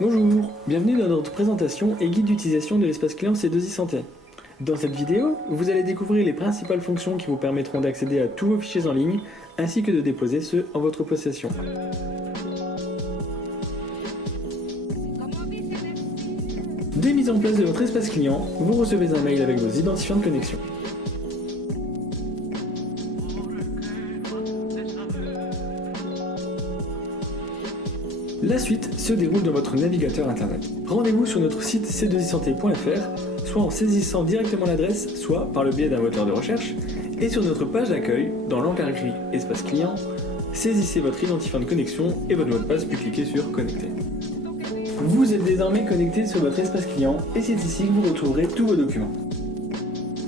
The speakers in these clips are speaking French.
Bonjour, bienvenue dans notre présentation et guide d'utilisation de l'espace client C2I Santé. Dans cette vidéo, vous allez découvrir les principales fonctions qui vous permettront d'accéder à tous vos fichiers en ligne, ainsi que de déposer ceux en votre possession. Dès mise en place de votre espace client, vous recevez un mail avec vos identifiants de connexion. La suite se déroule dans votre navigateur internet. Rendez-vous sur notre site c2isanté.fr, soit en saisissant directement l'adresse, soit par le biais d'un moteur de recherche, et sur notre page d'accueil, dans l'encart écrit Espace client, saisissez votre identifiant de connexion et votre mot de passe puis cliquez sur Connecter. Vous êtes désormais connecté sur votre espace client et c'est ici que vous retrouverez tous vos documents.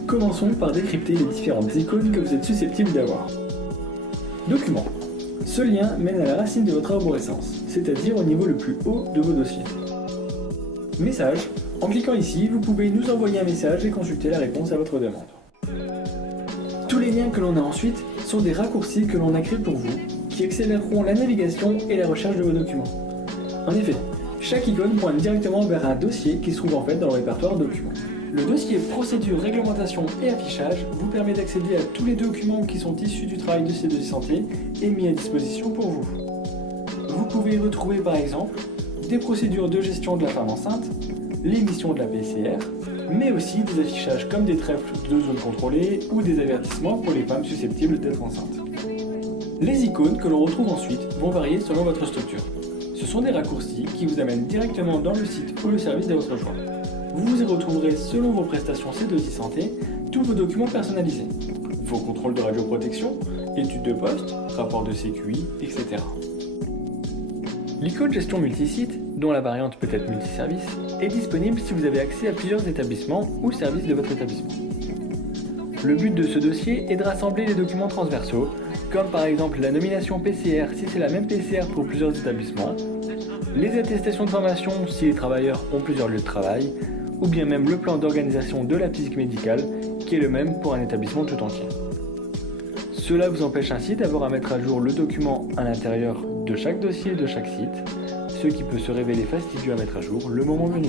Commençons par décrypter les différentes icônes que vous êtes susceptibles d'avoir. Documents. Ce lien mène à la racine de votre arborescence, c'est-à-dire au niveau le plus haut de vos dossiers. Messages. En cliquant ici, vous pouvez nous envoyer un message et consulter la réponse à votre demande. Tous les liens que l'on a ensuite sont des raccourcis que l'on a créés pour vous, qui accéléreront la navigation et la recherche de vos documents. En effet, chaque icône pointe directement vers un dossier qui se trouve en fait dans le répertoire documents. Le dossier procédure, réglementation et affichage vous permet d'accéder à tous les documents qui sont issus du travail de C2I Santé et mis à disposition pour vous. Vous pouvez y retrouver par exemple des procédures de gestion de la femme enceinte, l'émission de la PCR, mais aussi des affichages comme des trèfles de zones contrôlées ou des avertissements pour les femmes susceptibles d'être enceintes. Les icônes que l'on retrouve ensuite vont varier selon votre structure. Ce sont des raccourcis qui vous amènent directement dans le site ou le service de votre choix. Vous y retrouverez, selon vos prestations C2I Santé, tous vos documents personnalisés, vos contrôles de radioprotection, études de poste, rapports de CQI, etc. L'icône gestion multisite, dont la variante peut être multiservice, est disponible si vous avez accès à plusieurs établissements ou services de votre établissement. Le but de ce dossier est de rassembler les documents transversaux, comme par exemple la nomination PCR si c'est la même PCR pour plusieurs établissements, les attestations de formation si les travailleurs ont plusieurs lieux de travail, ou bien même le plan d'organisation de la physique médicale qui est le même pour un établissement tout entier. Cela vous empêche ainsi d'avoir à mettre à jour le document à l'intérieur de chaque dossier de chaque site, ce qui peut se révéler fastidieux à mettre à jour le moment venu.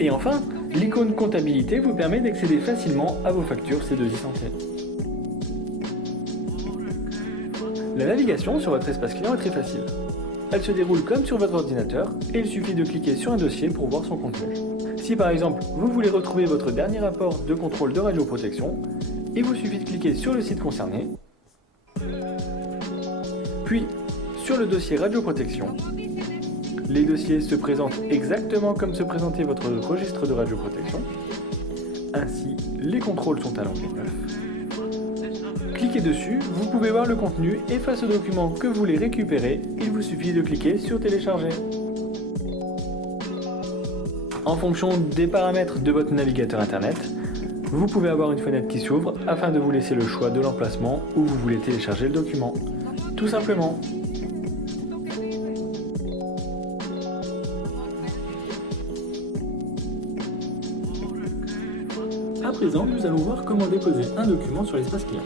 Et enfin, l'icône comptabilité vous permet d'accéder facilement à vos factures C2I Santé. La navigation sur votre espace client est très facile. Elle se déroule comme sur votre ordinateur et il suffit de cliquer sur un dossier pour voir son contenu. Si par exemple vous voulez retrouver votre dernier rapport de contrôle de radioprotection, il vous suffit de cliquer sur le site concerné, puis sur le dossier radioprotection. Les dossiers se présentent exactement comme se présentait votre registre de radioprotection. Ainsi, les contrôles sont à l'onglet 9. Cliquez dessus, vous pouvez voir le contenu et face au document que vous voulez récupérer, il vous suffit de cliquer sur télécharger. En fonction des paramètres de votre navigateur internet, vous pouvez avoir une fenêtre qui s'ouvre afin de vous laisser le choix de l'emplacement où vous voulez télécharger le document. Tout simplement. À présent, nous allons voir comment déposer un document sur l'espace client.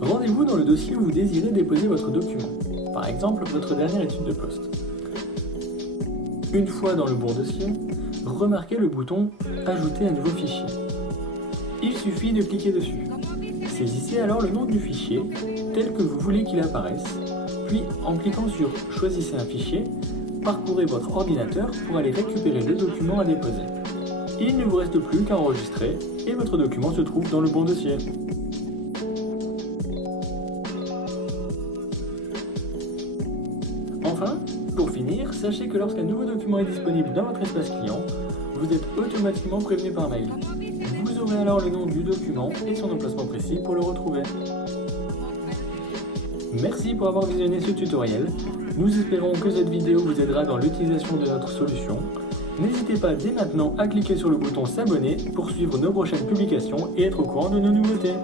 Rendez-vous dans le dossier où vous désirez déposer votre document, par exemple votre dernière étude de poste. Une fois dans le bon dossier, remarquez le bouton « Ajouter un nouveau fichier ». Il suffit de cliquer dessus. Saisissez alors le nom du fichier tel que vous voulez qu'il apparaisse, puis en cliquant sur « Choisissez un fichier », parcourez votre ordinateur pour aller récupérer le document à déposer. Il ne vous reste plus qu'à enregistrer et votre document se trouve dans le bon dossier. Enfin, pour finir, sachez que lorsqu'un nouveau document est disponible dans votre espace client, vous êtes automatiquement prévenu par mail. Vous aurez alors le nom du document et son emplacement précis pour le retrouver. Merci pour avoir visionné ce tutoriel. Nous espérons que cette vidéo vous aidera dans l'utilisation de notre solution. N'hésitez pas dès maintenant à cliquer sur le bouton s'abonner pour suivre nos prochaines publications et être au courant de nos nouveautés.